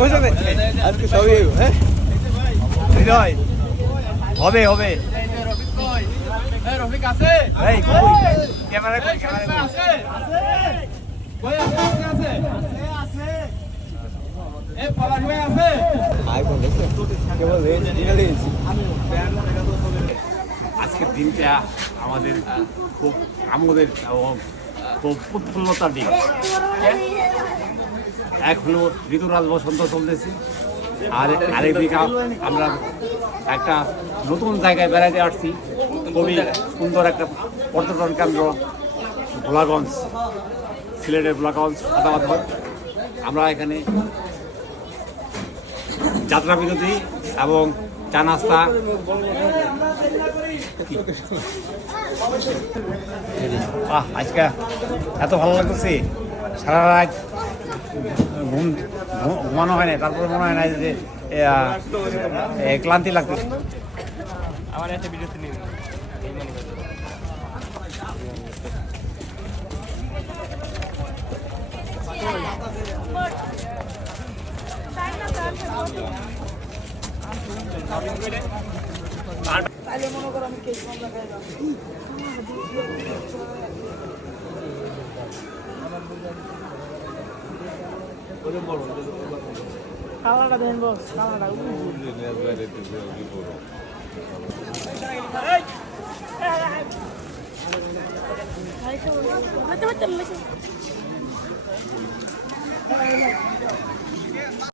সমস্যা নেই, আজকে সবই হ্যাঁ হৃদয় হবে হবে। রফিক আছে? এই কই ক্যামেরা কই ক্যামেরা কই আছে আছে কই আছে আছে আছে এ পলাশ ভাই আছে? আই বল দেখো কেবল রেঞ্জ দিনা দিয়েছি। আজকের দিনটা আমাদের খুব আমোদের এবং খুব উৎফুল্লতার দিন। এক হলো ঋতুরাজ বসন্ত চলতেছি, আর আরেকদিকে আমরা একটা নতুন জায়গায় বেড়াতে আসছি। খুবই সুন্দর একটা পর্যটন কেন্দ্র ভোলাগঞ্জ, সিলেটের ভোলাগঞ্জ আদাবাদ। আমরা এখানে যাত্রা বিরতি এবং চা নাস্তা আজকে এত ভালো লাগতেছে। সারা রাত ঘুমানো হয় না, তারপরে মনে হয় না যে ক্লান্তি লাগতেছে। আমার একটা বিরতি নিন। তাহলে মনে করো আমি কেক কম লাগাই কালারটা দেন বস, কালারটা